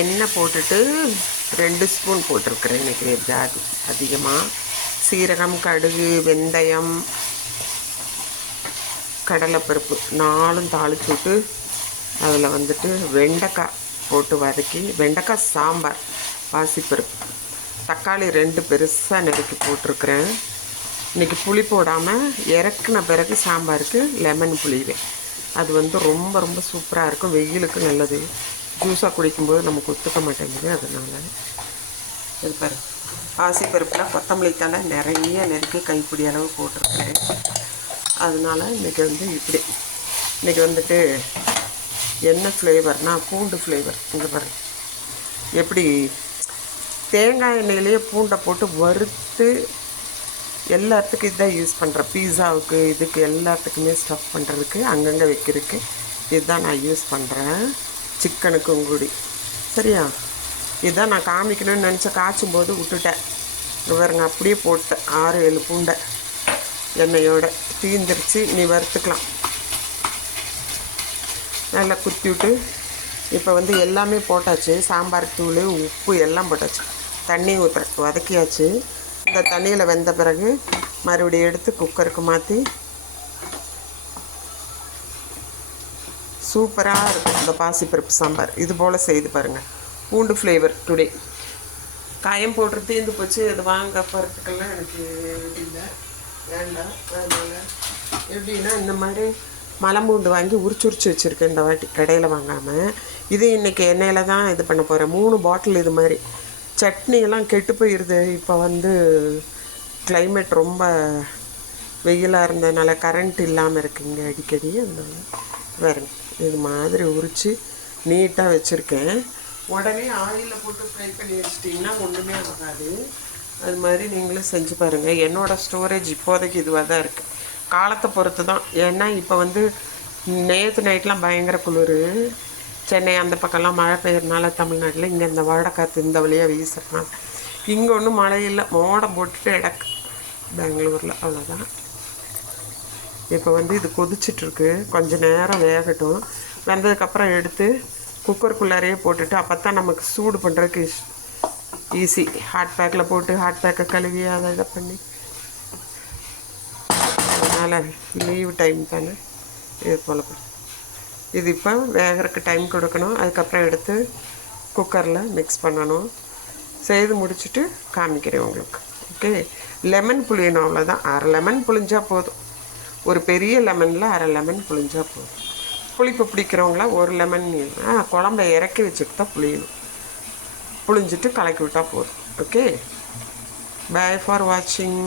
எண்ணெய் போட்டுட்டு 2 ஸ்பூன் போட்டிருக்கிறேன் இன்றைக்கி. ஜாதி அதிகமாக சீரகம், கடுகு, வெந்தயம், கடலைப்பருப்பு 4ம் தாளிச்சு விட்டு அதில் வந்துட்டு வெண்டைக்காய் போட்டு வதக்கி, வெண்டைக்காய் சாம்பார், பாசிப்பருப்பு, தக்காளி 2 பெருசாக நறுக்கி போட்டிருக்கிறேன். இன்றைக்கி புளி போடாமல் இறக்குன பிறகு சாம்பாருக்கு லெமன் புளிவேன். அது வந்து ரொம்ப ரொம்ப சூப்பராக இருக்கும், வெயிலுக்கு நல்லது. ஜூஸாக குடிக்கும்போது நமக்கு ஒத்துக்க மாட்டேங்குது. அதனால் இது பாரு, பாசிப்பருப்பில் கொத்தமல்லி தழை நிறைய நெருக்கி கைப்பிடி அளவு போட்டிருக்கிறேன். அதனால் இன்றைக்கி வந்து இப்படி இன்றைக்கி வந்துட்டு என்ன ஃப்ளேவர்னால் பூண்டு ஃப்ளேவர். இங்கே பாரு எப்படி தேங்காய் எண்ணெயிலேயே பூண்டை போட்டு வறுத்து எல்லாத்துக்கும் இதுதான் யூஸ் பண்ணுறேன். பீஸாவுக்கு இதுக்கு எல்லாத்துக்குமே ஸ்டஃப் பண்ணுறதுக்கு அங்கங்கே வைக்கிறதுக்கு இதுதான் நான் யூஸ் பண்ணுறேன். சிக்கனுக்கும் கூடி சரியா. இதுதான் நான் காமிக்கணும்னு நினச்ச, காய்ச்சும் போது விட்டுட்டேன். பாருங்க அப்படியே போட்டேன் 6-7 பூண்டை எண்ணெயோடு. தீந்துருச்சு, நீ வறுத்துக்கலாம். நல்லா குத்தி விட்டு இப்போ வந்து எல்லாமே போட்டாச்சு. சாம்பார் தூள், உப்பு எல்லாம் போட்டாச்சு. தண்ணி ஊற்றுறேன், வதக்கியாச்சு. இந்த தண்ணியில் வெந்த பிறகு மறுபடியும் எடுத்து குக்கருக்கு மாற்றி சூப்பராக இருக்கும் இந்த பாசிப்பருப்பு சாம்பார். இது போல் செய்து பாருங்கள். பூண்டு ஃப்ளேவர் டுடே. காயம் போட்டு தீர்ந்து போச்சு. அது வாங்க போகிறதுக்கெல்லாம் எனக்கு இல்லை, வேண்டாம். அதனால் எப்படின்னா இந்த மாதிரி மலம்பூண்டு வாங்கி உரிச்சு வச்சுருக்கேன் இந்த வாட்டி, கடையில் வாங்காமல். இது இன்றைக்கி எண்ணெயில் தான் இது பண்ண போகிறேன். 3 பாட்டில் இது மாதிரி. சட்னியெல்லாம் கெட்டு போயிடுது. இப்போ வந்து கிளைமேட் ரொம்ப வெயிலாக இருந்ததுனால கரண்ட் இல்லாமல் இருக்குங்க அடிக்கடி. அதனால வேறுங்க இது மாதிரி உரித்து நீட்டாக வச்சுருக்கேன். உடனே ஆயிலில் போட்டு ஃப்ரை பண்ணி வச்சிட்டிங்கன்னா ஒன்றுமே ஆகாது. அது மாதிரி நீங்களும் செஞ்சு பாருங்கள். என்னோடய ஸ்டோரேஜ் இப்போதைக்கு இதுவாக தான் இருக்குது. காலத்தை பொறுத்து தான். ஏன்னா இப்போ வந்து நேற்று நைட்லாம் பயங்கர குளிர். சென்னை அந்த பக்கம்லாம் மழை பெய்யறதுனால தமிழ்நாட்டில் இங்கே இந்த வாடக்காற்று இந்த வழியாக வீசுறதுனால இங்கே ஒன்றும் மழை இல்லை, மோடம் போட்டுட்டு இடக்கு பெங்களூரில். அவ்வளோதான். இப்போ வந்து இது கொதிச்சிட்ருக்கு, கொஞ்சம் நேரம் வேகட்டும். வெந்ததுக்கப்புறம் எடுத்து குக்கருக்குள்ளாரையே போட்டுட்டு அப்போ தான் நமக்கு சூடு பண்ணுறதுக்கு ஈஸி. ஹாட் பேக்கில் போட்டு ஹாட் பேக்கை கழுவி அதை இதை பண்ணி, அதனால் லீவ் டைம் தானே இது போல். இது இப்போ வேகிறதுக்கு டைம் கொடுக்கணும். அதுக்கப்புறம் எடுத்து குக்கரில் மிக்ஸ் பண்ணணும். செய்து முடிச்சுட்டு காமிக்கிறேன் உங்களுக்கு. ஓகே. லெமன் புளியணும், அவ்வளோதான். 1/2 லெமன் புளிஞ்சால் போதும். ஒரு பெரிய லெமனில் 1/2 லெமன் புளிஞ்சால் போதும். புளிப்பு பிடிக்கிறவங்களா 1 லெமன் குழம்பை இறக்கி வச்சுட்டு தான் புளியணும். புளிஞ்சிட்டு கலக்கி விட்டால் போதும். ஓகே. பை ஃபார் வாட்சிங்.